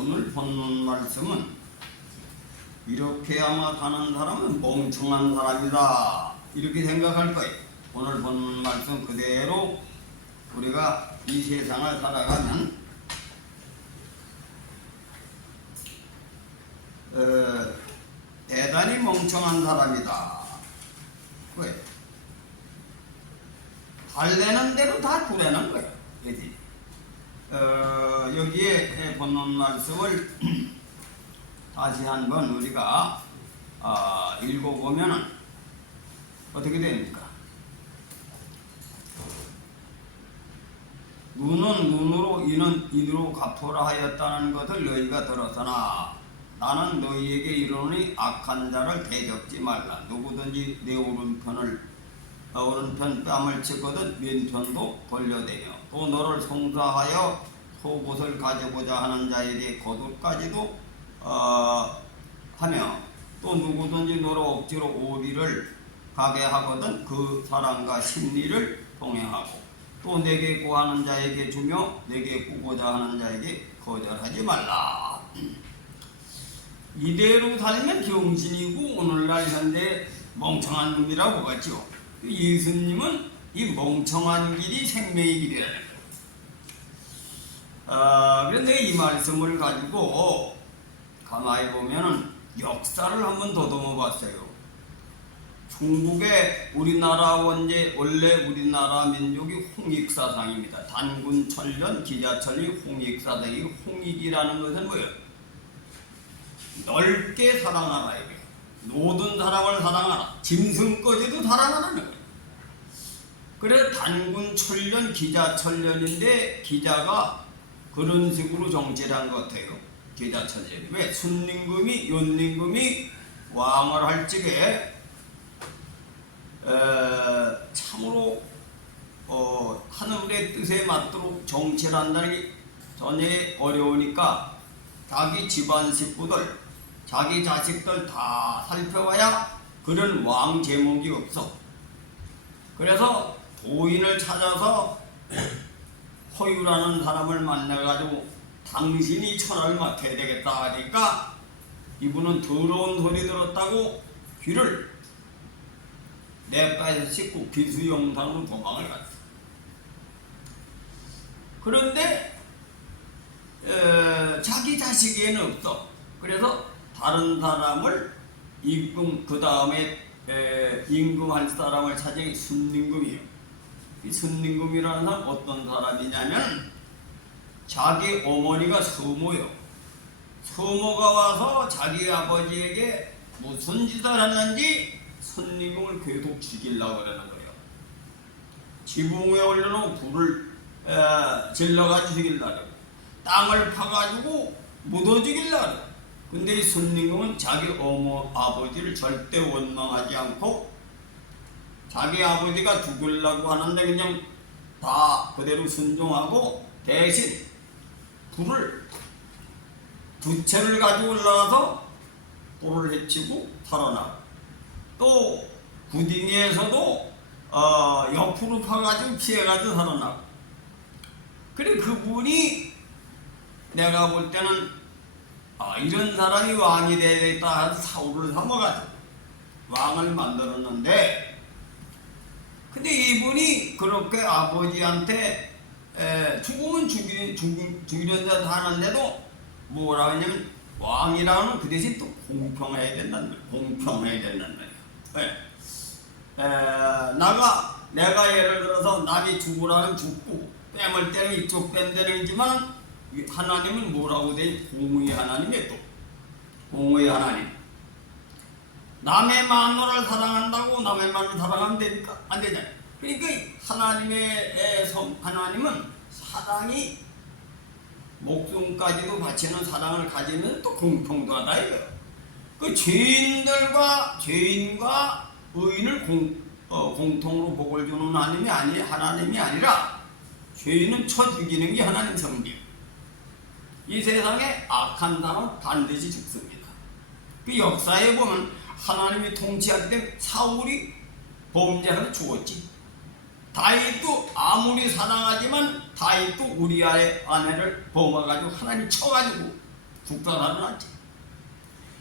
오늘 본문 말씀은 이렇게야만 사는 사람은 멍청한 사람이다 이렇게 생각할 거예요. 오늘 본문 말씀 그대로 우리가 이 세상을 살아가면 대단히 멍청한 사람이다. 왜? 달래는 대로 다 구래는 거예요. 여기에 본문 말씀을 다시 한번 우리가 읽어보면은 어떻게 됩니까? 눈은 눈으로 이는 이로 갚으라 하였다는 것을 너희가 들었으나 나는 너희에게 이르노니 악한 자를 대적지 말라. 누구든지 내 오른편 뺨을 치거든 왼편도 돌려대며 또 너를 송사하여 속옷을 가져보자 하는 자에게 겉옷까지도 하며 또 누구든지 너를 억지로 오리를 가게 하거든 그 사람과 심리를 동행하고 또 내게 구하는 자에게 주며 내게 구고자 하는 자에게 거절하지 말라. 이대로 살면 병신이고 오늘날 현대 멍청한 놈이라고 하죠. 예수님은 이 멍청한 길이 생명의 길이라는 거예요. 그런데 이 말씀을 가지고 가만히 보면은 역사를 한번 더듬어 봤어요. 중국의 우리나라 원래 우리나라 민족이 홍익사상입니다. 단군 천련 기자천이 홍익사상이 홍익이라는 것은 뭐예요? 넓게 사랑하라 이거예요. 모든 사람을 사랑하라. 짐승까지도 사랑하라는 거예요. 그래서 단군 천련 기자천련인데 기자가 그런 식으로 정치를 한 것 같아요. 기자천련. 왜? 순임금이 윤임금이 왕을 할 적에 참으로 하늘의 뜻에 맞도록 정치를 한다는 게 전혀 어려우니까 자기 집안 식구들 자기 자식들 다 살펴봐야 그런 왕 제목이 없어. 그래서 도인을 찾아서 허유라는 사람을 만나가지고 당신이 천하를 맡아야 되겠다 하니까 이분은 더러운 소리 들었다고 귀를 냇가에서 씻고 기수영상으로 도망을 갔어. 그런데 자기 자식에는 없어. 그래서 다른 사람을 임금 그 다음에 임금할 사람을 찾은 순임금이에요. 이 순임금이라는 사람 어떤 사람이냐면 자기 어머니가 서모요. 서모가 와서 자기 아버지에게 무슨 짓을 했는지 순임금을 계속 죽이려고 그러는 거예요. 지붕 위에 올려놓은 불을 질러가지고 죽이려고 땅을 파가지고 묻어 죽이려고. 근데 이 순임금은 자기 아버지를 절대 원망하지 않고 자기 아버지가 죽으려고 하는데 그냥 다 그대로 순종하고 대신 불을 두 채를 가지고 올라가서 불을 헤치고 살아나고 또 구딩에서도 옆으로 파가지고 피해가지고 살아나고. 그래 그분이 내가 볼 때는 이런 사람이 왕이 되겠다 해서 사울을 삼아가지고 왕을 만들었는데 근데 이분이 그렇게 아버지한테 죽으면 죽이는 자도 하는데도 뭐라 하냐면 왕이라면 그 대신 또 공평해야 된다는 거예요. 공평해야 된다는 거예요. 내가 예를 들어서 남이 죽으라면 죽고 뺨을 때는 이쪽 뺨대는 거지만 하나님은 뭐라고 돼? 공의 하나님이에요. 또 공의 하나님. 남의 마누라를 사랑한다고 남의 마누라를 사랑하면 됩니까? 안 되잖아요. 그러니까 하나님은 사랑이 목숨까지도 바치는 사랑을 가지면 또 공평하다 이거예요. 그 죄인과 의인을 공통으로 복을 주는 하나님이 아니라 죄인은 쳐 죽이는 게 하나님 성격. 이 세상에 악한 사람은 반드시 죽습니다. 그 역사에 보면 하나님이 통치할 때 사울이 범죄하러 죽었지. 다윗도 아무리 사랑하지만 다윗도 우리아의 아내를 범해가지고 하나님 쳐가지고 국가사는 하지.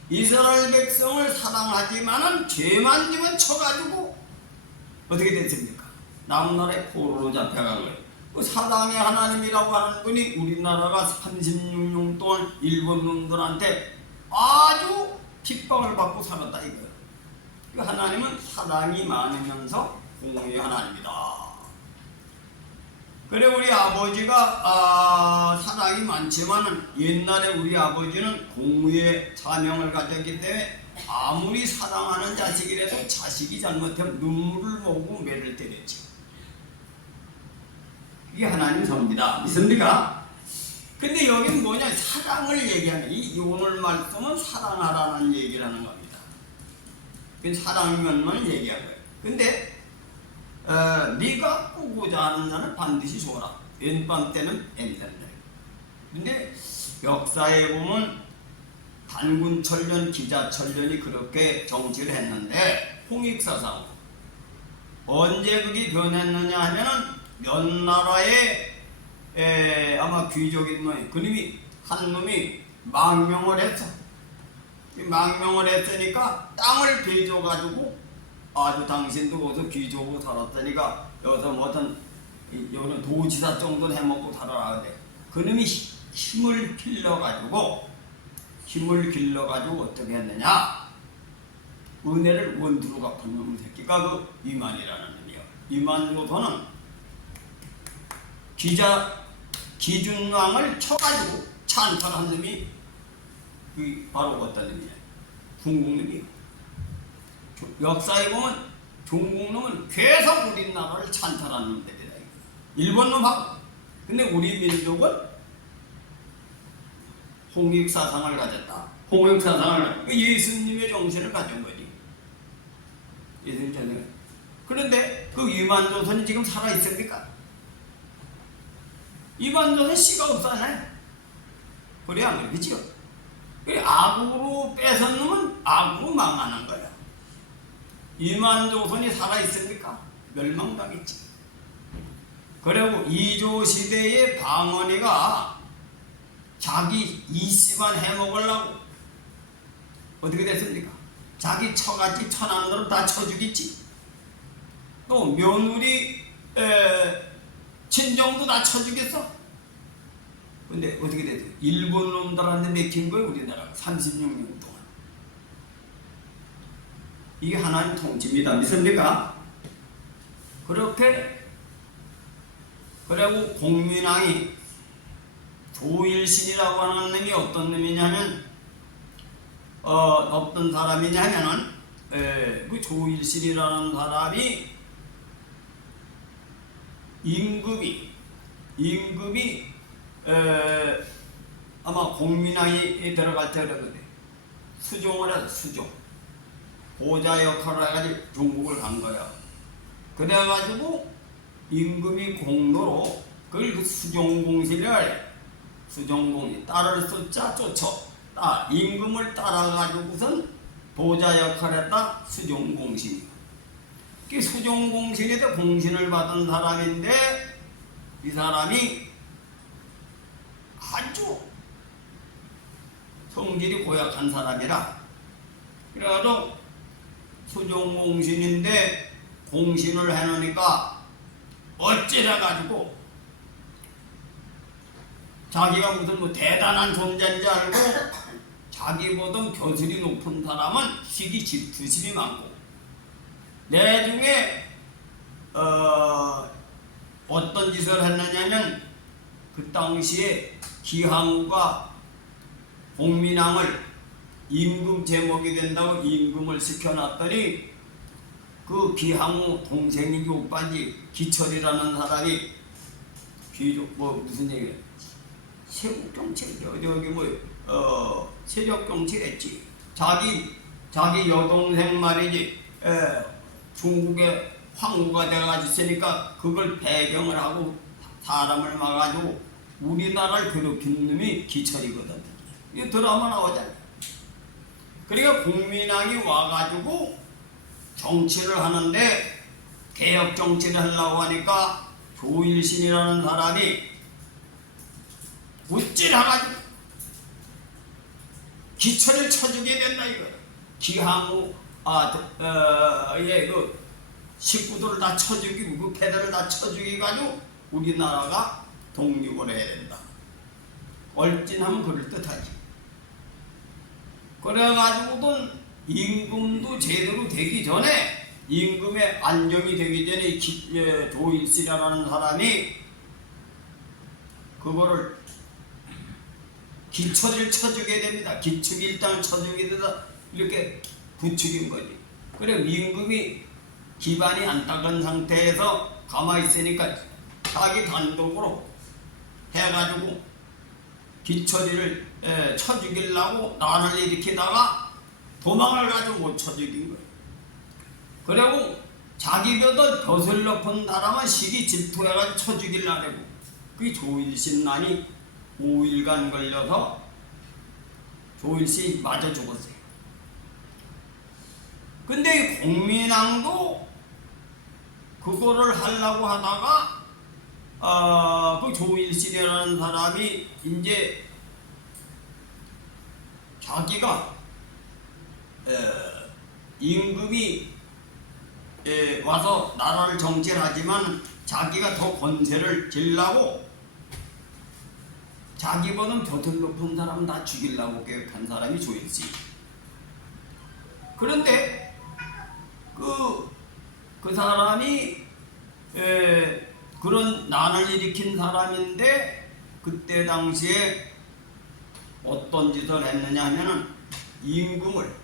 이스라엘 백성을 사랑하지만은 죄만 지면 쳐가지고 어떻게 됐습니까? 남은 나라에 포로로 잡혀간 거예요. 그 사랑의 하나님이라고 하는 분이 우리나라가 36년 동안 일본 놈들한테 아주 핍박을 받고 살았다 이거예요. 그 하나님은 사랑이 많으면서 공의의 하나님이다. 그래 우리 아버지가 사랑이 많지만 옛날에 우리 아버지는 공의의 사명을 가졌기 때문에 아무리 사랑하는 자식이라도 자식이 잘못하면 눈물을 보고 매를 때렸지. 이게 하나님 섭니다. 믿습니까? 근데 여기는 뭐냐? 사랑을 얘기하는 이 오늘 말씀은 사랑하라는 얘기를 하는 겁니다. 사랑면만 얘기한 거예요. 근데 네가 꾸고자 하는 자는 반드시 줘라. 왼밤 때는 엠된다. 근데 역사에 보면 단군철련, 기자철련이 그렇게 정치를 했는데 홍익사상 언제 그게 변했느냐 하면은 몇 나라의 아마 귀족인 놈이 그놈이 한 놈이 망명을 했어. 망명을 했으니까 땅을 베줘가지고 아주 당신도 거기서 귀족으로 살았다니까 여기서 뭐 어떤 여기는 도지사 정도는 해먹고 살아야 돼. 그놈이 힘을 길러가지고 어떻게 했느냐? 은혜를 원두로 갚은 놈 새끼가 그 이만이라는 놈이요. 이만로서는 기준왕을 쳐가지고 찬탈한 놈이 그 바로 어떤 놈이냐? 중국놈이요. 역사에 보면 중국놈은 계속 우리나라를 찬탈하는 놈들이다. 일본놈하고. 근데 우리 민족은 홍익사상을 가졌다. 홍익사상을 예수님의 정신을 가진 거지. 예수님 정신. 그런데 그 이만조선이 지금 살아 있습니까? 이만조선 씨가 없잖아요. 그래 안 그래? 그치요? 악으로 뺏은 놈은 악으로 망하는 거야. 이만조선이 살아있습니까? 멸망당했지. 그리고 이조 시대의 방언이가 자기 이씨만 해먹으려고 어떻게 됐습니까? 자기 처갓집 천안으로 다 쳐주겠지. 또 며느리 친정도 다 쳐주겠어. 근데 어떻게 됐어? 일본 놈들한테 맥힌 거예요. 우리나라가 36년 동안. 이게 하나님 통치입니다. 믿습니까? 그렇게 그리고 공민왕이 조일신이라고 하는 놈이 어떤 놈이냐면 어떤 사람이냐면은 그 조일신이라는 사람이 임금이 아마 공민왕이 들어갈 때 그러거든. 수종을 해서 수종 보좌 역할을 해가지고 중국을 간 거야. 그래가지고 임금이 공로로 그걸 그 수종공신이라 해. 수종공신 딸을 쫓아 임금을 따라가지고선 보좌 역할을 했다. 수종공신이. 그 수종공신에도 공신을 받은 사람인데 이 사람이 아주 성질이 고약한 사람이라 그래가지고 수종공신인데 공신을 해놓으니까 어찌래 가지고 자기가 무슨 뭐 대단한 존재인지 알고 자기보다 교술이 높은 사람은 시기 질투심이 많고 내중에 어떤 짓을 했느냐면 그 당시에 기항우가 공민왕을 임금 제목이 된다고 임금을 시켜놨더니 그 기항우 동생이 오빠인지 기철이라는 사람이 귀족 뭐 무슨 얘기야 세국 정치 여기 뭐 세력 정치했지. 자기 여동생 말이지 중국의 황후가 돼가지고 있으니까 그걸 배경을 하고 사람을 막아가지고 우리나라를 괴롭힌 놈이 기철이거든. 이 드라마 나오잖아. 그러니까 국민왕이 와가지고 정치를 하는데 개혁 정치를 하려고 하니까 조일신이라는 사람이 우쭐해가지고 기철을 쳐주게 된다 이거야. 기항우 그 식구들을 다 쳐죽이고 그 패들을 다 쳐죽이 가지고 우리나라가 독립을 해야 된다. 얼찐하면 그럴듯하지. 그래가지고든 임금도 제대로 되기 전에 임금의 안정이 되기 전에 조일씨라는 사람이 그거를 기초를 쳐주게 됩니다. 기축일당 쳐주게 되다 이렇게 부추긴 거지. 그래 임금이 기반이 안 닦은 상태에서 가만히 있으니까 자기 단독으로 해가지고 기처리를 쳐죽이려고 난을 일으키다가 도망을 가지고 못 쳐죽인 거예요. 그리고 자기 벼슬 높은 사람은 시기 질투해가지고 쳐죽이려고 그게 조일신난이 5일간 걸려서 조일씨 맞아 죽었어요. 근데 공민왕도 그거를 하려고 하다가 그 조일씨라는 사람이 이제 자기가 임금이 와서 나라를 정치하지만 자기가 더 권세를 지려고 자기보다는 벼슬 높은 사람 다 죽이려고 계획한 사람이 조일씨. 그런데 그 사람이 그런 난을 일으킨 사람인데 그때 당시에 어떤 짓을 했느냐 하면은 임금을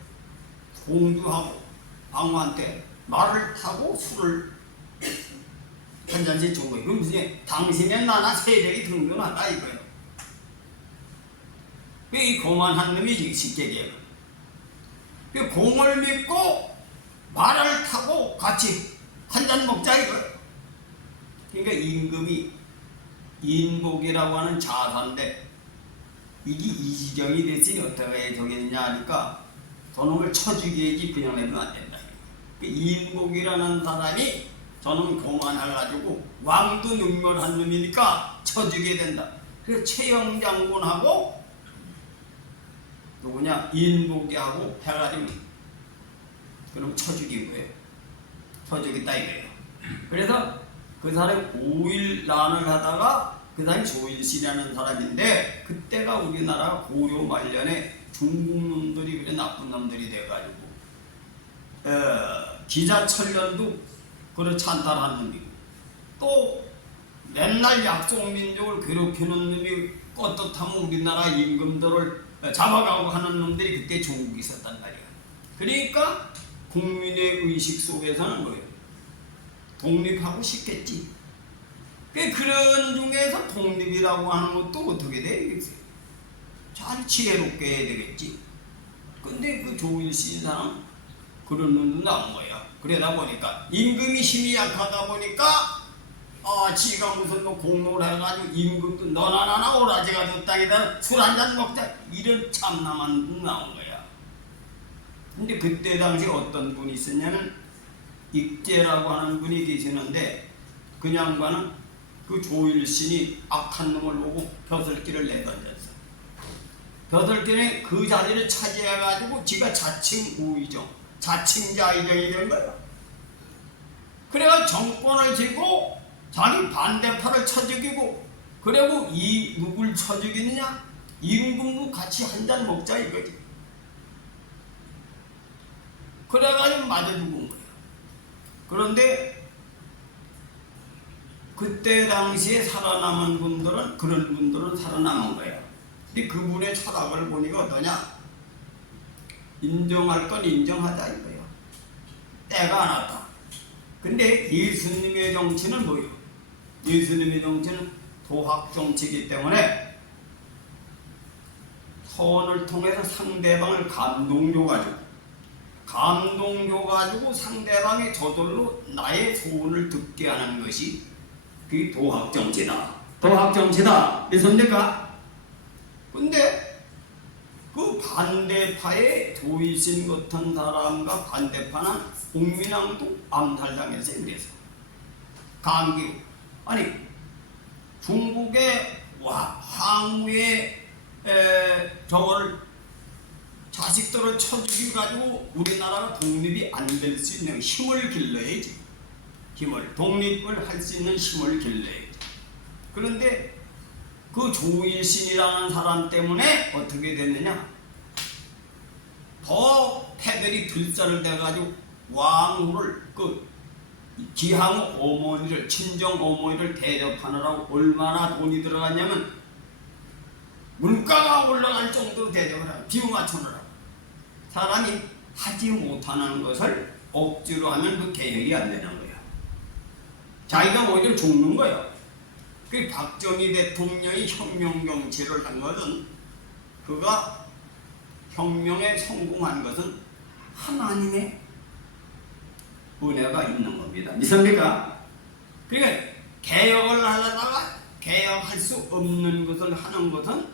공주하고 방우한테 말을 타고 술을 한 잔씩 준 거예요. 그럼 무슨 당신의 나나 세력이 등등하다 이거예요. 이 공안한 놈이 쉽게 돼요. 그 공을 믿고 말을 타고 같이 한 잔 먹자 이거예요. 그러니까 임금이 인복이라고 하는 자사인데 이게 이지경이 됐으니 어떻게 되겠냐 하니까 저놈을 쳐죽이지 그냥 내면 안 된다. 인복이라는 사람이 저놈 공안해가지고 왕도 능멸한 놈이니까 쳐주게 된다. 그래서 최영장군하고 누구냐 인복이하고 해가지고 그럼 쳐죽인 거예요. 쳐죽였다 이거예요. 그래서 그 사람이 5일 난을 하다가 그 사람이 조일씨라는 사람인데 그때가 우리나라 고려 말년에 중국 놈들이 그래 나쁜 놈들이 돼가지고 기자철련도 그렇지 않다는 놈이고 또 맨날 약속민족을 괴롭히는 놈이 떳떳하면 우리나라 임금들을 잡아가고 하는 놈들이 그때 중국에 있었단 말이야. 그러니까 국민의 의식 속에서는 뭐예요? 독립하고 싶겠지. 그런 중에서 독립이라고 하는 것도 어떻게 되겠어요? 잘 지혜롭게 해야 되겠지. 근데 그 조일씨 사람 그런 놈도 나온 거야. 그러다 보니까 임금이 힘이 약하다 보니까 지가 무슨 뭐 공로를 해가지고 임금도 너나 나나 오라지가 저 땅에다 술 한잔 먹자 이런 참남한 분 나온 거야. 근데 그때 당시 어떤 분이 있었냐면 익제라고 하는 분이 계시는데 그 양반은 그 조일신이 악한 놈을 보고 벼슬길을 내던졌어. 벼슬길에 그 자리를 차지해가지고 지가 자칭 우의정, 자칭 자의정이 된 거야. 그래가 정권을 쥐고 자기 반대파를 쳐죽이고 그리고 이 누굴 쳐죽이느냐? 임금도 같이 한잔 먹자 이거지. 그래가지고 맞아 죽은 거야. 그런데 그때 당시에 살아남은 분들은 그런 분들은 살아남은 거야. 근데 그분의 철학을 보니까 어떠냐? 인정할 건 인정하자 이거야. 때가 안 왔다. 근데 예수님의 정치는 뭐예요? 예수님의 정치는 도학 정치이기 때문에 선을 통해서 상대방을 감동줘가지고 상대방의 저절로 나의 소원을 듣게 하는 것이 그게 도학 정치다. 도학 정치다. 믿습니까? 근데 그 반대파의 조일신 같은 사람과 반대파는 공민왕도 암살당해서 그래서 강기우 아니 중국의 황후의 저거를 가지고 우리나라가 독립이 안 될 수 있는 힘을 길러야지. 독립을 할 수 있는 힘을 길러야지. 그런데 그 조일신이라는 사람 때문에 어떻게 됐느냐? 더 패들이 들살을 대가지고 왕후를 기항 어머니를 친정 어머니를 대접하느라고 얼마나 돈이 들어갔냐면 물가가 올라갈 정도로 대접을 하고 비유 맞추느라고. 사람이 하지 못하는 것을 억지로 하면 그 개혁이 안 되는 거야. 자기가 오히려 죽는 거야. 그 박정희 대통령이 혁명 정치를 한 것은, 그가 혁명에 성공한 것은 하나님의 은혜가 있는 겁니다. 믿습니까? 그러니까 개혁을 하려다가 개혁할 수 없는 것을 하는 것은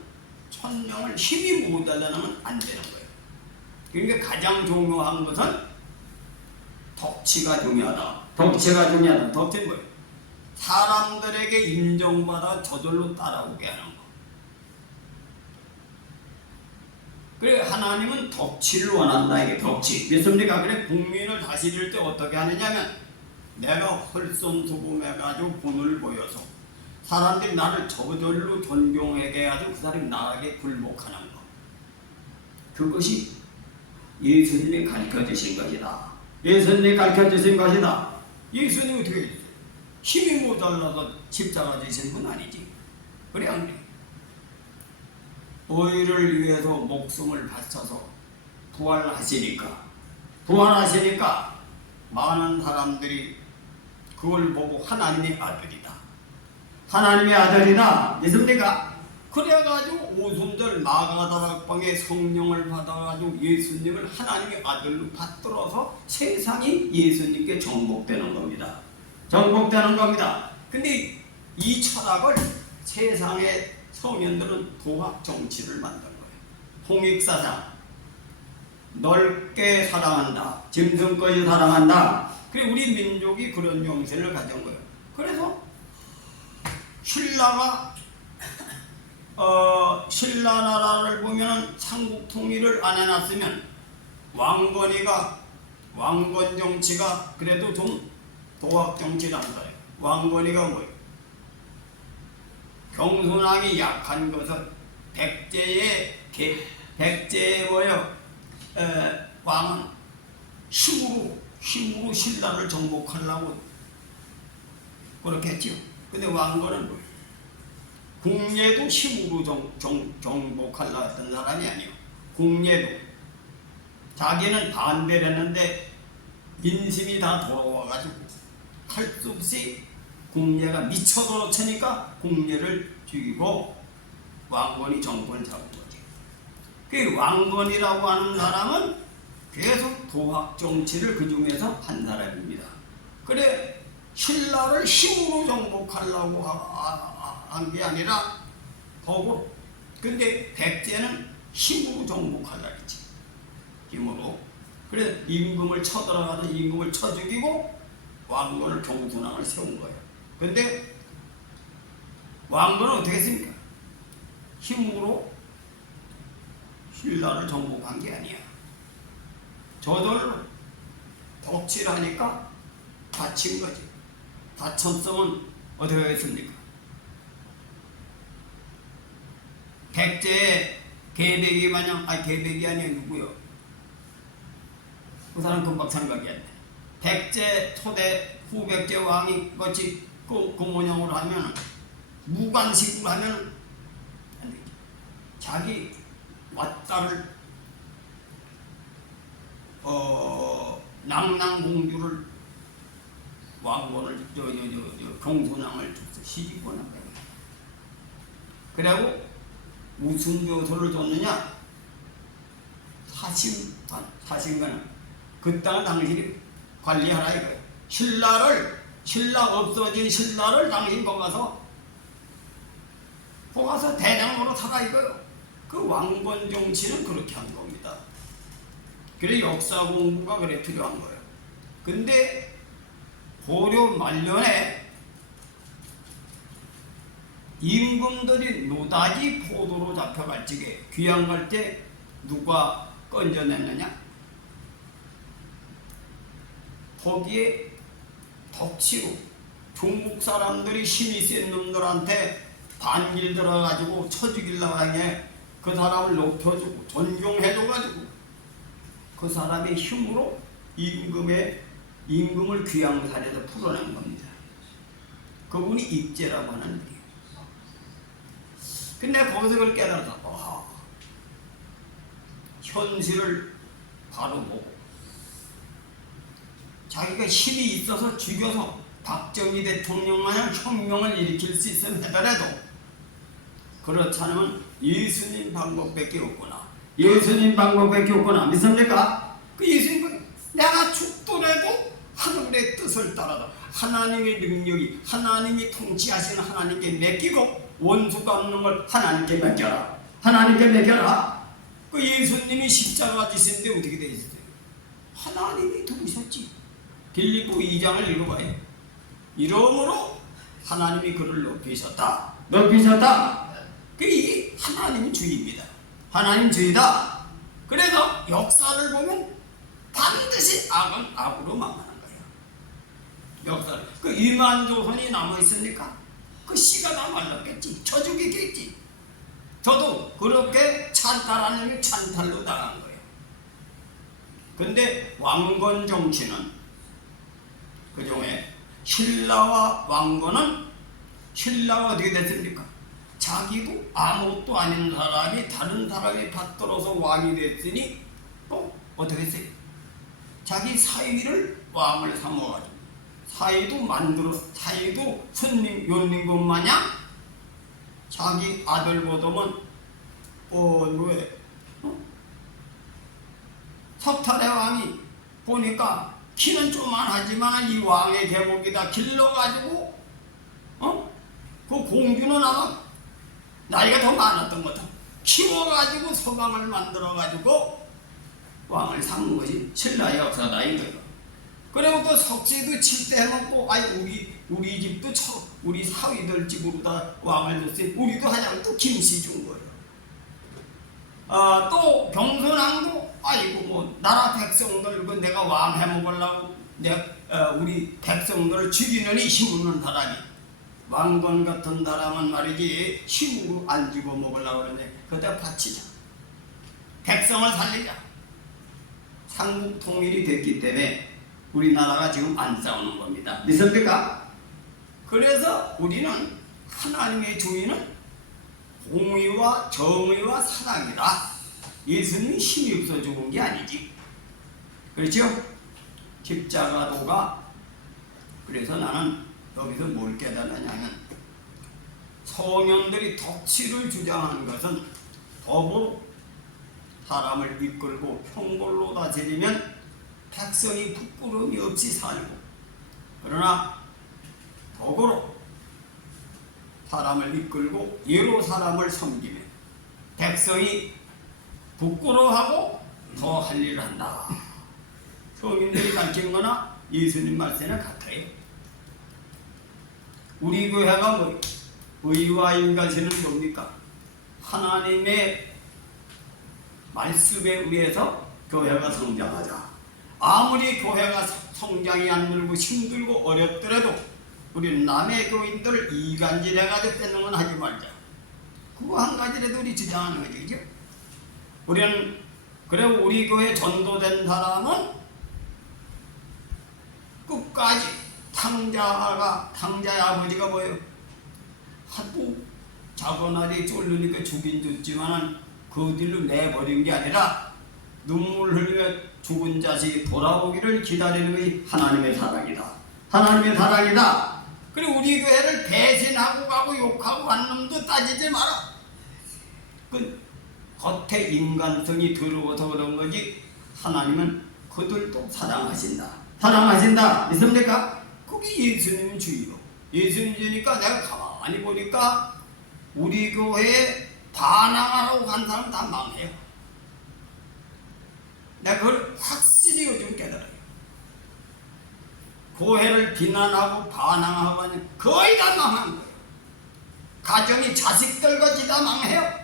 천명을 힘이 모자라면 안 되는 거예요. 그러니까 가장 중요한 것은 덕치가 중요하다. 덕치는 뭐예요? 사람들에게 인정받아 저절로 따라오게 하는 거. 그래, 하나님은 덕치를 원한다. 이게 덕치. 믿습니까? 그래, 국민을 다스릴 때 어떻게 하느냐면, 내가 헐손수범해가지고 본을 보여서 사람들이 나를 저절로 존경하게 해가지고 그 사람이 나에게 굴복하는 거. 그것이 예수님이 가르쳐주신 것이다. 예수님이 가르쳐주신 것이다. 예수님이 어떻게 해주세요? 힘이 모자라서 십자가 지신 분 아니지. 그래, 안 그래? 의를 위해서 목숨을 바쳐서 부활하시니까 많은 사람들이 그걸 보고 하나님의 아들이다. 믿습니까? 그래가지고 오순절 마가다락방에 성령을 받아가지고 예수님을 하나님의 아들로 받들어서 세상이 예수님께 정복되는 겁니다. 근데 이 철학을 세상의 성현들은 도학 정치를 만든 거예요. 홍익사상, 넓게 사랑한다, 짐승까지 사랑한다. 그래, 우리 민족이 그런 정세를 가진 거예요. 그래서 신라 나라를 보면 삼국 통일을 안 해놨으면 왕건 정치가 그래도 좀 도학 정치란 거예요. 왕건이가 뭐예요? 경손함이 약한 것은 백제의 왕은 힘으로 신라를 정복하려고 그렇게 했죠. 근데 왕건은 뭐예요? 궁예도 힘으로 정복하려고 했던 사람이 아니에요. 궁예도 자기는 반대를 했는데 민심이 다 돌아와가지고 할 수 없이 궁예가 미쳐도로치니까 궁예를 죽이고 왕건이 정권을 잡은 거지. 그 왕건이라고 하는 사람은 계속 도학 정치를 그 중에서 한 사람입니다. 그래, 신라를 힘으로 정복하려고 한 게 아니라 덕으로. 근데 백제는 힘으로 정복하려고 했지. 힘으로. 그래, 임금을 쳐들어가서 임금을 쳐 죽이고 왕건을 경순왕을 세운 거예요. 근데 왕건은 어떻게 했습니까? 힘으로 신라를 정복한 게 아니야. 저절로 덕치를 하니까 다친 거지. 다쳤으면 어떻게 했습니까? 백제의 계백이 마냥, 계백이 아니야, 누구요? 그 사람 금방 생각이 안 돼. 백제 초대 후백제 왕이 같이 그 모양으로 하면, 무관식으로 하면 안 되지. 자기 맏딸을 낭낭공주를 왕건을 경손왕을 줘서 시집보낸 거예요. 그리고 무슨 묘소를 줬느냐? 사신관은 그 땅을 당신이 관리하라 이거예요. 없어진 신라를 당신 거가서 대장으로 살아 이거예요. 그 왕건 정치는 그렇게 한 겁니다. 그래, 역사 공부가 그래 필요한 거예요. 근데 고려 말년에 임금들이 노다지 포도로 잡혀갈 적에 귀양 갈 때 누가 건져냈느냐? 거기에 덕치고 중국 사람들이 힘이 센 놈들한테 반길 들어가지고 쳐 죽이려고 하게 그 사람을 높여주고 존경해줘가지고 그 사람의 힘으로 임금을 귀양살에서 풀어낸 겁니다. 그분이 입제라고 하는 분이에요. 근데 거기서 그걸 깨달아서 현실을 바로 보고 자기가 힘이 있어서 죽여서 박정희 대통령 마냥 혁명을 일으킬 수 있으면 하더라도 그렇지 않으면 예수님 방법밖에 없구나. 예수님 방법밖에 없구나. 믿습니까? 그 예수님은 내가 죽더라도 하늘의 뜻을 따라서 하나님의 능력이 하나님이 통치하시는 하나님께 맡기고 원수가 없는 걸 하나님께 맡겨라. 하나님께 맡겨라. 그 예수님이 십자가 지신데 어떻게 되어 있어요? 하나님이 도우셨지. 빌립보 2장을 읽어봐요. 이러므로 하나님이 그를 높이셨다. 높이셨다. 이게 하나님 주의입니다. 하나님 주의다. 그래서 역사를 보면 반드시 악은 악으로 망하는 거예요. 역사를. 그 이만조선이 남아있으니까 그 씨가 다 말랐겠지. 쳐 죽이겠지. 저도 그렇게 찬탈하는 찬탈로 당한 거예요. 근데 왕건 정치는 그 중에 신라와 왕건은 신라가 어떻게 됐습니까? 자기도 아무것도 아닌 사람이 다른 사람이 받들어서 왕이 됐으니 어떻게 했어요? 자기 사위를 왕을 삼아가지고 사위도 선민군 마냥 자기 아들보다는 석탈의 왕이 보니까 키는 조만하지만 이 왕의 계목이 다 길러가지고 그 공주는 아마 나이가 더 많았던 거다. 키워가지고 서방을 만들어가지고 왕을 삼는 것이 신라의 역사다 이거예요. 그리고 또 석씨도 7대 해먹고 우리 집도 우리 사위들 집으로 다 왕을 줬으니 우리도 하자고 또 김씨 준 거예요. 또 경선왕도 나라 백성들 내가 왕 해먹으려고 우리 백성들을 죽이느니 힘없는 사람이 왕건 같은 사람은 말이지 힘으로 안 집어먹으려고 그러는데 그때 바치자. 백성을 살리자. 삼국 통일이 됐기 때문에 우리나라가 지금 안 싸우는 겁니다. 믿습니까? 그래서 우리는 하나님의 주의는 공의와 정의와 사랑이다. 예수님이 힘이 없어 죽은 게 아니지. 그렇죠? 십자가도가 그래서 나는 여기서 뭘 깨달았냐면 성현들이 덕치를 주장하는 것은 법으로 사람을 이끌고 형벌로 다스리면 백성이 부끄러움이 없이 살고 그러나 덕으로 사람을 이끌고 예로 사람을 섬기면 백성이 부끄러워하고 더 할 일을 한다. 성인들이 가르친 거나 예수님 말씀이나 같아요. 우리 교회가 뭐예요? 의와 인가시는 뭡니까? 하나님의 말씀에 의해서 교회가 성장하자. 아무리 교회가 성장이 안 늘고 힘들고 어렵더라도 우리 남의 교인들 이간질해가지고 뺏는 건 하지 말자. 그거 한 가지라도 우리 주장하는 거죠. 그죠? 우리는 그래 우리 교회 전도된 사람은 끝까지 탕자의 아버지가 뭐예요? 하도 작은 아들이 쫄르니까 죽인 줬지만은 그 뒤로 내버린 게 아니라 눈물 흘리며 죽은 자식이 돌아오기를 기다리는 것이 하나님의 사랑이다. 하나님의 사랑이다. 그리고 우리 교회를 배신하고 가고 욕하고 한 놈도 따지지 마라. 그 겉에 인간성이 들어와서 그런 거지 하나님은 그들도 사랑하신다. 사랑하신다. 믿습니까? 그게 예수님 주의요. 예수님 주니까 내가 가만히 보니까 우리 교회에 반항하라고 간 사람 다 망해요. 내가 그걸 확실히 요즘 깨달아요. 교회를 비난하고 반항하고 하는 거의 다 망한 거예요. 가정이 자식들같이 다 망해요.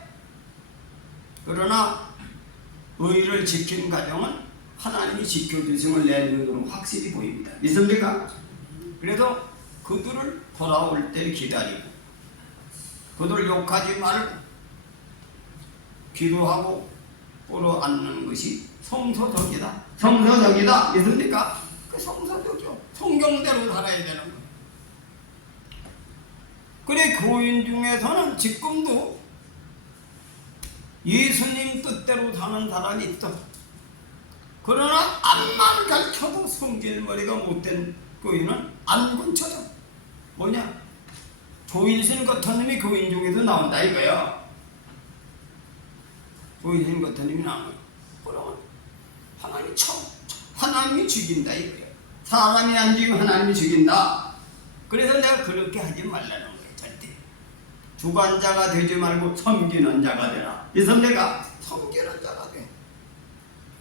그러나 의를 지킨 가정은 하나님이 지켜주심을 내 눈으로 확실히 보입니다. 믿습니까? 그래서 그들을 돌아올 때 기다리고 그들을 욕하지 말고 기도하고 끌어안는 것이 성서적이다. 성서적이다. 믿습니까? 그 성서적이요. 성경대로 살아야 되는 거예요. 그래 교인 중에서는 지금도 예수님 뜻대로 사는 사람이 있어. 그러나 암만 가르쳐도 성질머리가 못된 교인은 안 건쳐져. 뭐냐? 조인신 같은 놈이 교인 중에도 나온다 이거야. 조인신 같은 놈이 나오는 거야. 그러면 하나님이 죽인다 이거야. 사람이 안 죽이면 하나님이 죽인다. 그래서 내가 그렇게 하지 말라는 거야. 절대. 주관자가 되지 말고 섬기는 자가 되라. 믿습니까? 섬기는 자가 돼.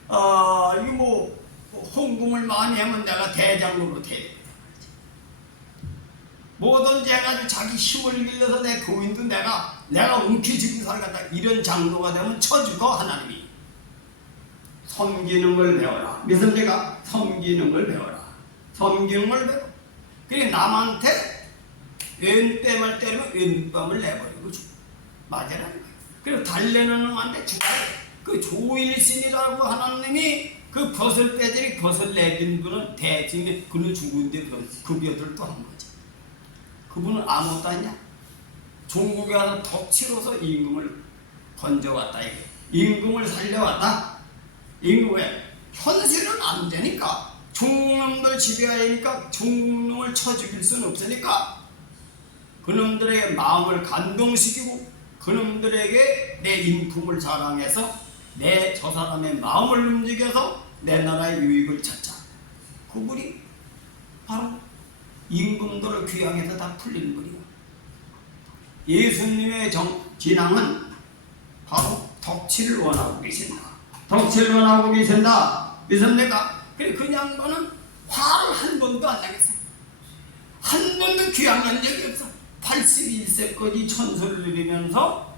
이거 헌금을 많이 하면 내가 대장으로 돼. 뭐든지 해가지고 자기 힘을 빌려서 내 교인도 내가 움켜쥐고 살아간다. 이런 장로가 되면 쳐주고 하나님이. 섬기는 걸 배워라. 믿습니까? 섬기는 걸 배워라. 섬기는 걸 배워. 그래 남한테 왼뺨을 때리면 왼뺨을 내버리고 죽어. 맞아라는 거야. 그리고 달래는 놈한테 죽어야 돼. 그 조일신이라고 하는 놈이 그 벼슬 빼들이 벼슬 내긴 분은 대중에 그는 죽은데 그 벼슬 또 한 거지. 그분은 아무것도 아니야. 종국에 가서 덕치로서 임금을 던져왔다. 이게. 임금을 살려왔다. 임금 왜? 현실은 안 되니까. 중놈들 지배하니까 중놈을 쳐 죽일 수는 없으니까 그놈들의 마음을 감동시키고 그놈들에게 내 인품을 자랑해서 내 저 사람의 마음을 움직여서 내 나라의 유익을 찾자. 그분이 바로 임금들을 귀양해서 다 풀리는 분이요. 예수님의 진앙은 바로 덕치를 원하고 계신다. 덕치를 원하고 계신다. 믿습니까? 그래 그 양반은 화를 한 번도 안 나겠어. 한 번도 귀양한 적이 없어. 81세까지 천수를 누리면서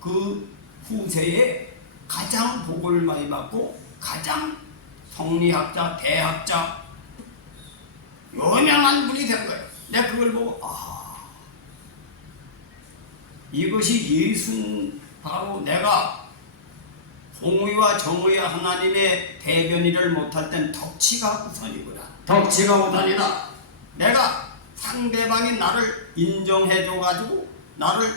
그 후세에 가장 복을 많이 받고 가장 성리학자, 대학자 유명한 분이 된 거예요. 내가 그걸 보고 이것이 예수 바로 내가 공의와 정의의 하나님의 대변인을 못할 땐 덕치가 우선이구나. 덕치가 우선이다. 내가 상대방이 나를 인정해줘가지고 나를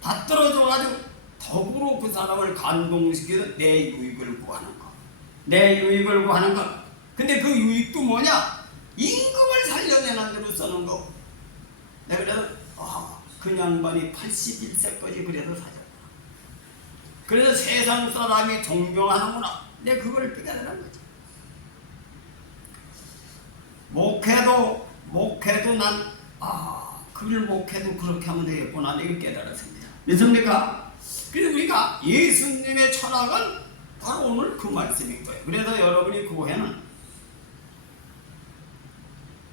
받들어줘가지고 더불어 그 사람을 감동시켜서 내 유익을 구하는 것. 내 유익을 구하는 것. 근데 그 유익도 뭐냐? 임금을 살려내는 대로 쓰는 거. 내가 그래서 그 양반이 81세까지 그래도 사셨구나. 그래서 세상 사람이 존경하는구나. 내가 그걸 깨달은 거지. 목회도 난 그걸 목회도 그렇게 하면 되겠구나. 이걸 깨달았습니다. 믿습니까? 그래서 우리가 예수님의 철학은 바로 오늘 그 말씀인 거예요. 그래서 여러분이 교회는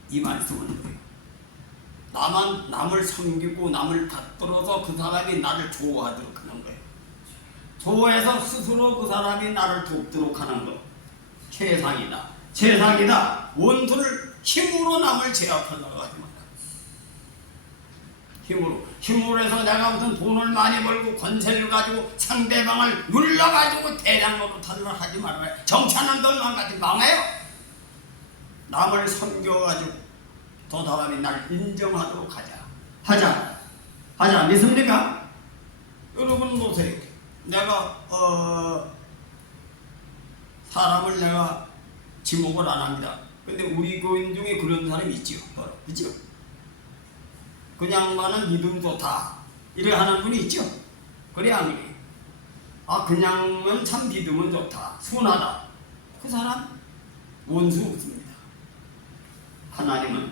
이 말씀을 거예요. 남을 섬기고 남을 받들어서 그 사람이 나를 좋아하도록 하는 거예요. 좋아해서 스스로 그 사람이 나를 돕도록 하는 거. 최상이다. 최상이다. 원수를 힘으로 남을 제압하려고 하지 마라. 힘으로 해서 내가 무슨 돈을 많이 벌고 권세를 가지고 상대방을 눌러가지고 대장으로 타들을 하지 말아요. 정찬원들만 같이 망해요. 남을 섬겨가지고 저 사람이 날 인정하도록 하자. 믿습니까? 여러분 보세요. 내가 사람을 내가 지목을 안 합니다. 근데 우리 교인 중에 그런 사람이 있지요. 그죠? 그 양반은 믿음 좋다. 이래 하는 분이 있죠. 그래 안 그래? 그냥은 참 믿음은 좋다. 순하다. 그 사람 원수 없습니다. 하나님은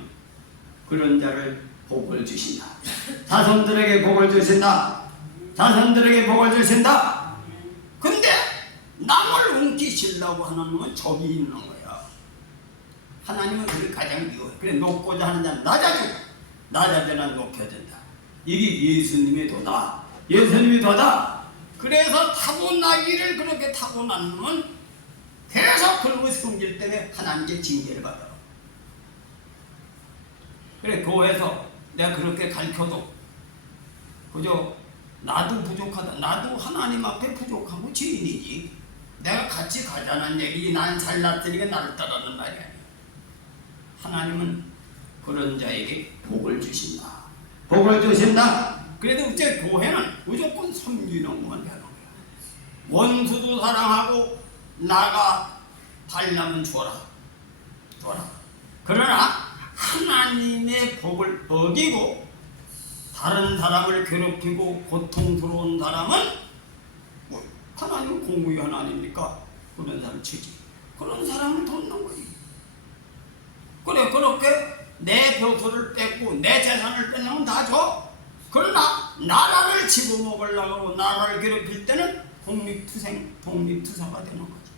그런 자를 복을 주신다. 자손들에게 복을 주신다. 자손들에게 복을 주신다. 근데 남을 웅기시려고 하는 놈은 적이 있는 거야. 하나님은 그를 가장 미워해. 그래 높고자 하는 자는 낮아져는 높여야 된다. 이게 예수님의 도다. 예수님의 도다. 그래서 타고나기를 그렇게 타고난 놈은 계속 그놈의 성질 때문에 하나님께 징계를 받아. 그래 교회에서 내가 그렇게 가르쳐도 그저 나도 부족하다. 나도 하나님 앞에 부족하고 죄인이지. 내가 같이 가자는 얘기. 난 잘났으니까 나를 따르는 말이 아니야. 하나님은 그런 자에게 복을 주신다. 복을 주신다. 그래도 어째 교회는 무조건 섬기는 것만 하는 거야. 원수도 사랑하고 나가 달라면 줘라. 그러나 하나님의 복을 어기고 다른 사람을 괴롭히고 고통스러운 사람은 하나님은 공의의 하나님이니까 그런 사람 치지. 그런 사람을 돕는 거지. 그래 그렇게 내 벼슬을 뺏고 내 재산을 뺏는 다 줘. 그러나 나라를 집어먹으려고 나라를 괴롭힐 때는 독립투사가 되는 거지.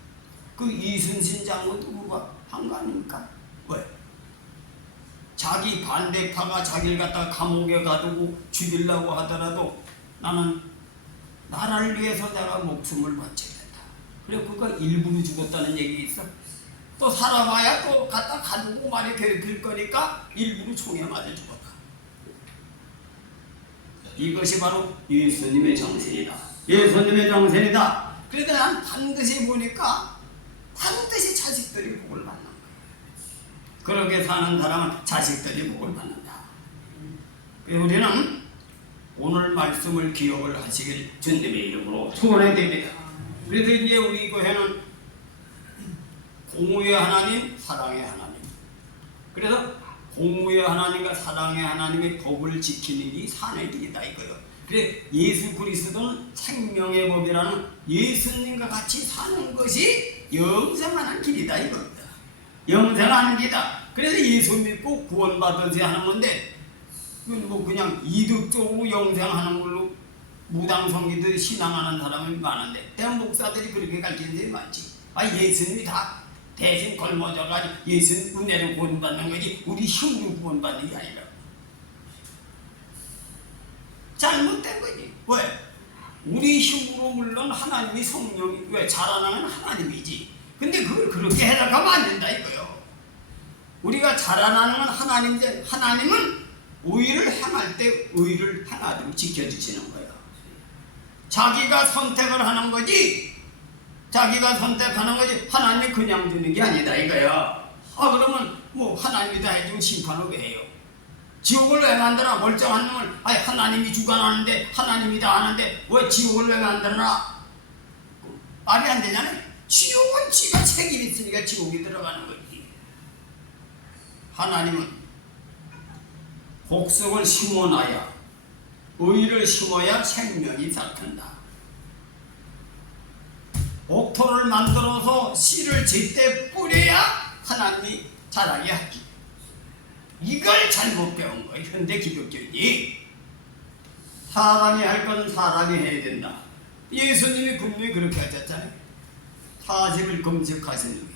그 이순신 장군도 그거 한 거 아닙니까? 왜? 자기 반대파가 자기를 갖다가 감옥에 가두고 죽이려고 하더라도 나는 나라를 위해서 내가 목숨을 바쳐야 된다. 그래 그거 일부러 죽었다는 얘기 있어. 또 살아봐야 또 갖다 가두고 말이 괴롭힐 거니까 일부러 총에 맞아 죽었다. 이것이 바로 예수님의 정신이다. 예수님의 정신이다. 그래도 난 반드시 보니까 반드시 자식들이 복을 받는 거야. 그렇게 사는 사람은 자식들이 복을 받는다. 우리는 오늘 말씀을 기억을 하시길 주님의 이름으로 소원해 드립니다. 그래서 이제 우리 교회는 공의의 하나님, 사랑의 하나님. 그래서 공의의 하나님과 사랑의 하나님의 법을 지키는 게 산의 길이다 이거요. 그래 예수 그리스도는 생명의 법이라는 예수님과 같이 사는 것이 영생하는 길이다 이겁니다. 영생하는 길이다. 그래서 예수 믿고 구원받으세요 하는 건데 그건 뭐 그냥 이득적으로 영생하는 걸로 무당성기들 신앙하는 사람이 많은데 대한 목사들이 그렇게 가르치는 사람이 많지. 예수님이 다 대신 걸머져가지고 예수님 은혜로 구원받는 거지 우리 힘으로 구원받는 게 아니라 잘못된 거지. 왜? 우리 힘으로 물론 하나님이 성령이 왜 자라나는 하나님이지. 근데 그걸 그렇게 해석하면 안 된다 이거요. 우리가 자라나는 건 하나님인데 하나님은 의를 행할 때 의를 행하도록 지켜주시는 거예요. 자기가 선택을 하는 거지. 자기가 선택하는 거지 하나님이 그냥 주는 게 아니다 이거야. 그러면 뭐 하나님이 다 해주면 심판을 왜 해요? 지옥을 왜 만들어? 멀쩡한 놈을 하나님이 주관하는데 하나님이 다 하는데 왜 지옥을 왜 만들어놔? 말이 안 되잖아요. 지옥은 지가 책임이 있으니까 지옥에 들어가는 거지. 하나님은 복성을 심어놔야 의를 심어야 생명이 싹튼다. 옥토를 만들어서 씨를 제때 뿌려야 하나님이 자라게 하지. 이걸 잘못 배운 거예요. 현대 기독교인이. 사람이 할 건 사람이 해야 된다. 예수님이 분명히 그렇게 하셨잖아요. 40일 금식하신 후에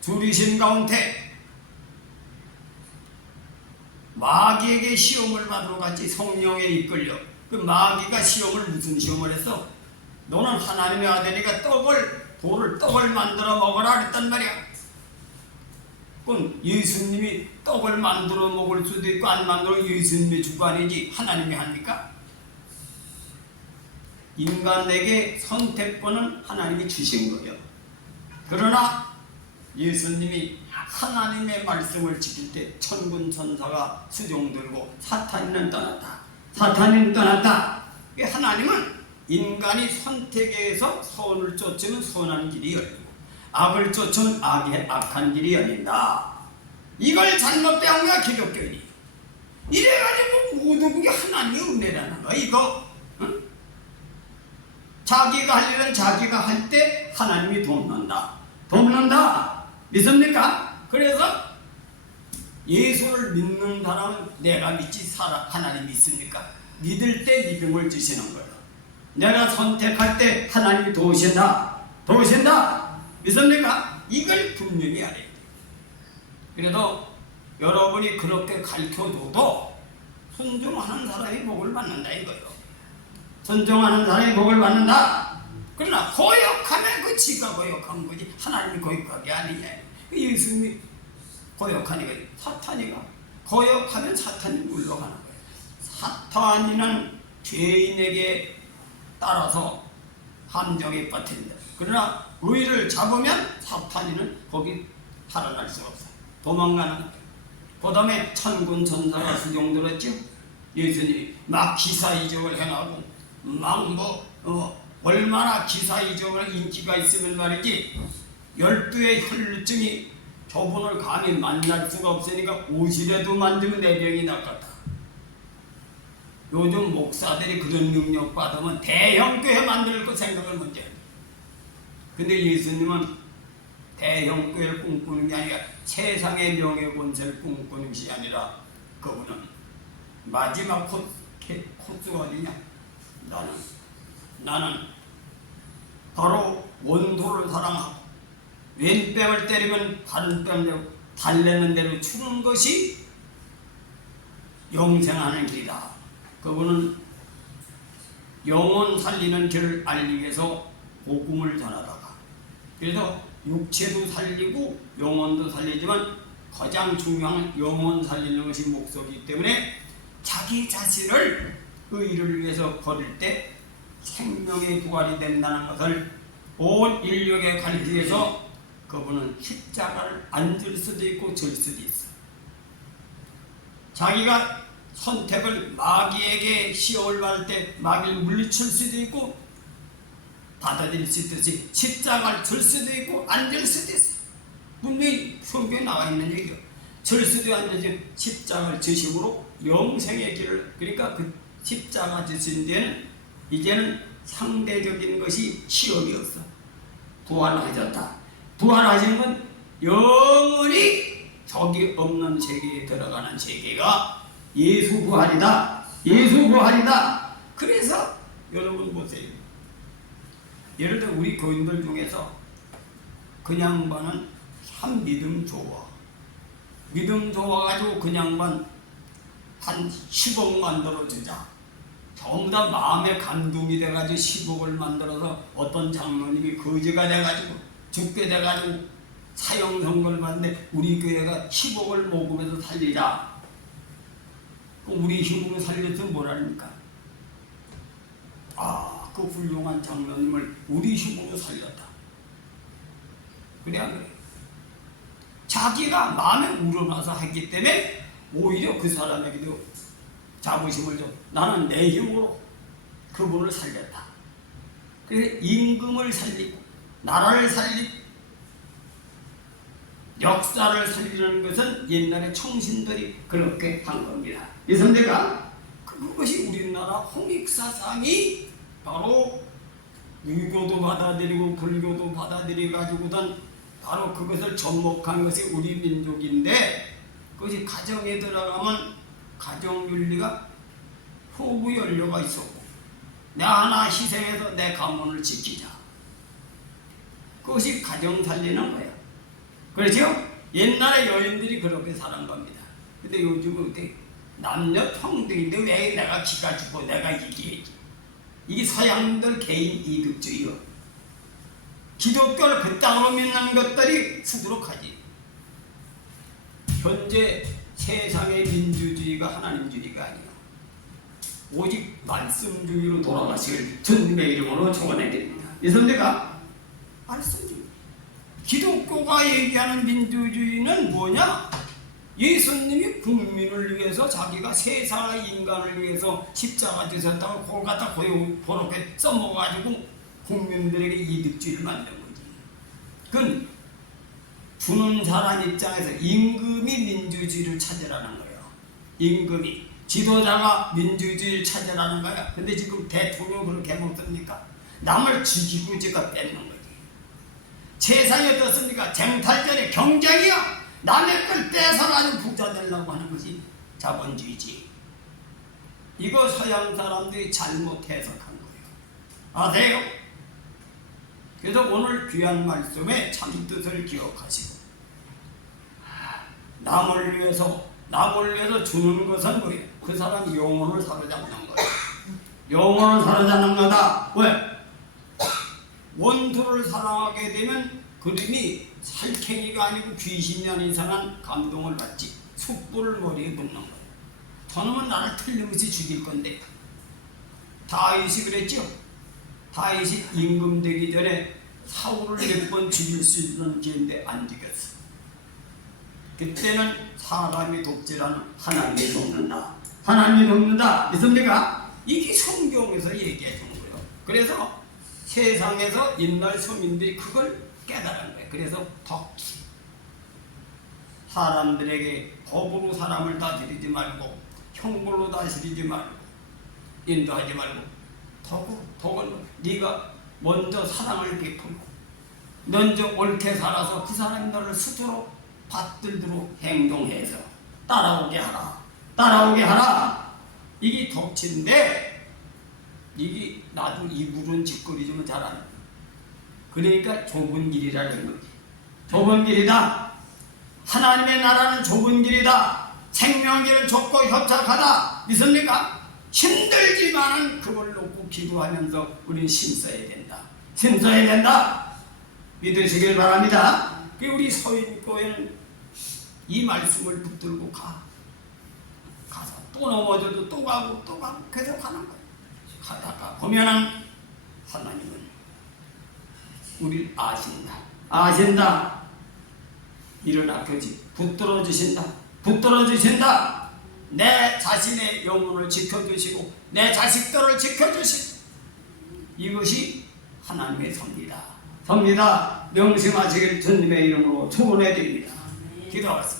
줄이신 가운데 마귀에게 시험을 받으러 갔지. 성령에 이끌려. 그 마귀가 시험을 무슨 시험을 했어? 너는 하나님의 아들이니까 떡을 만들어 먹어라 그랬단 말이야. 그건 예수님이 떡을 만들어 먹을 수도 있고 안 만들어 예수님의 주관이지 하나님이 합니까? 인간에게 선택권은 하나님이 주신 거예요. 그러나 예수님이 하나님의 말씀을 지킬 때 천군 천사가 수종 들고 사탄은 떠났다. 하나님은 인간이 선택해서 선을 쫓으면 선한 길이 열리고 악을 쫓으면 악한 길이 열린다. 이걸 잘못 배운 거야 기독교인이. 이래가지고 모든 게 하나님의 은혜라는 거야 이거. 응? 자기가 할 일은 자기가 할 때 하나님이 돕는다. 믿습니까? 그래서 예수를 믿는 사람은 내가 믿지 하나님 믿습니까? 믿을 때 믿음을 주시는 거예요. 내가 선택할 때 하나님이 도우신다. 믿습니까? 이걸 분명히 알아야 돼요. 그래도 여러분이 그렇게 가르쳐줘도 순종하는 사람이 복을 받는다 이거예요. 순종하는 사람이 복을 받는다. 그러나 거역하면 그 그 지가 거역한 거지 하나님이 거역한 게 아니냐. 예수님이 거역하니까 사탄이가 거역하면 사탄이 물러가는 거예요. 사탄이는 죄인에게 따라서 함정에 빠뜨린다. 그러나 의를 잡으면 사탄이는 거기 살아날 수가 없어요. 도망가는 거예요. 그 다음에 천군 천사가 수종들었죠. 예수님이 막 기사이적을 행하고 막 얼마나 기사이적을 인기가 있으면 말이지 12의 혈루증이 저분을 감히 만날 수가 없으니까 옷이라도 만지면 내병이 낫겠다. 요즘 목사들이 그런 능력 받으면 대형 교회 만들 거 생각을 먼저 해요. 근데 예수님은 대형 교회를 꿈꾸는 게 아니라 세상의 명예 권세를 꿈꾸는 것이 아니라 그분은 마지막 코스가 어디냐? 나는 바로 원도를 사랑하고 왼뺨을 때리면 다른 뺨대로 달래는 대로 추는 것이 영생하는 길이다. 그분은 영혼 살리는 길을 알기 위해서 복음을 전하다가 그래서 육체도 살리고 영혼도 살리지만 가장 중요한 영혼 살리는 것이 목적이기 때문에 자기 자신을 의를 위해서 버릴 때 생명의 부활이 된다는 것을 온 인류에게 가르치기 위해서 그분은 십자가를 안 질 수도 있고 질 수도 있어. 자기가 선택을 마귀에게 시험을 받을 때 마귀를 물리칠 수도 있고 받아들일 수 있듯이 십자가를 질 수도 있고 안 질 수도 있어. 분명히 성경에 나와 있는 얘기요. 질 수도 안 되지 십자가를 지심으로 영생의 길을 그러니까 그 십자가 지신 데는 이제는 상대적인 것이 시험이었어. 부활하셨다. 부활하신 건 영원히 적이 없는 세계에 들어가는 세계가 예수 부활이다. 예수 부활이다. 그래서 여러분 보세요. 예를 들어 우리 교인들 중에서 그냥 반은 참 믿음 좋아. 믿음 좋아가지고 그냥 반 한 10억 만들어주자. 전부 다 마음에 감동이 돼가지고 10억을 만들어서 어떤 장로님이 거지가 돼가지고 죽게 돼가지고 사형 선고를 받는데 우리 교회가 10억을 모금해서 살리자. 우리 힘으로 살렸으면 뭐라니까? 그 훌륭한 장로님을 우리 힘으로 살렸다. 그래야 그래. 자기가 마음에 우러나서 했기 때문에 오히려 그 사람에게도 자부심을 줘. 나는 내 힘으로 그분을 살렸다. 그래서 임금을 살리고 나라를 살리고 역사를 살리는 것은 옛날에 청신들이 그렇게 한 겁니다. 이선대가 그것이 우리나라 홍익사상이 바로 유교도 받아들이고 불교도 받아들여 가지고는 바로 그것을 접목한 것이 우리 민족인데 그것이 가정에 들어가면 가정윤리가 호구 연료가 있었고 나 하나 희생해서 내 가문을 지키자. 그것이 가정 살리는 거예요. 그렇죠? 옛날에 여인들이 그렇게 사는 겁니다. 근데 요즘은 어떻게 남녀 평등인데 왜 내가 기가 죽고 내가 이기지? 이게 서양들 개인 이득주의요. 기독교를 그 땅으로 믿는 것들이 수두룩하지. 현재 세상의 민주주의가 하나님주의가 아니야. 오직 말씀주의로 돌아가시길 주님의 이름으로 축원해드립니다. 이선대가 말씀주의. 기독교가 얘기하는 민주주의는 뭐냐? 예수님이 국민을 위해서 자기가 세상의 인간을 위해서 십자가 지셨다고 그걸 갖다 그렇게 써먹어가지고 국민들에게 이득주의를 만든 거지. 그건 주는 사람 입장에서 임금이 민주주의를 찾으라는 거예요. 임금이. 지도자가 민주주의를 찾으라는 거야. 근데 지금 대통령 그렇게 먹습니까? 남을 죽이고 지가 뺏는 거지. 세상에 어떻습니까? 쟁탈전의 경쟁이야. 남의 걸 뺏어가지고 부자 되려고 하는 것이 자본주의지. 이거 서양 사람들이 잘못 해석한 거예요. 아세요? 그래서 오늘 귀한 말씀에 참뜻을 기억하시고 남을 위해서 주는 것은 뭐예요? 그 사람 영혼을 사로잡는 거예요. 영혼을 사로잡는 거다. 왜? 원수를 사랑하게 되면 그림이 살쾡이가 아니고 귀신이 아닌 이상한 감동을 받지. 숯불을 머리에 붓는 거예요. 저놈은 나를 틀림없이 죽일 건데. 다윗이 그랬죠. 다윗이 임금 되기 전에 사울을 몇 번 죽일 수 있는 기회인데 안 죽였어. 그때는 사람이 돕지라는 하나님이 돕는다. 하나님이 돕는다. 믿습니까? 이게 성경에서 얘기해 준 거예요. 그래서 세상에서 옛날 서민들이 그걸 깨달은 거예요. 그래서 덕지. 사람들에게 법으로 사람을 다스리지 말고 형벌로 다스리지 말고 인도하지 말고 덕은 네가 먼저 사랑을 베풀고 먼저 옳게 살아서 그 사람이 너를 스스로 받들도록 행동해서 따라오게 하라. 이게 덕치인데 이게 나도 입으로는 짓거리지만 잘 안 해. 그러니까 좁은 길이라는 거지. 좁은 길이다. 하나님의 나라는 좁은 길이다. 생명길은 좁고 협착하다. 믿습니까? 힘들지만은 그걸 놓고 기도하면서 우리는 힘써야 된다. 믿으시길 바랍니다. 우리 서인교회는 이 말씀을 붙들고 가서 또 넘어져도 또 가고 계속 가는 거예요. 가다가 보면은 하나님은 우리를 아신다. 일어나 펴지 붙들어 주신다. 내 자신의 영혼을 지켜주시고 내 자식들을 지켜주시고 이것이 하나님의 섭니다. 명심하시길 주님의 이름으로 축원해 드립니다. 기도하겠습니다.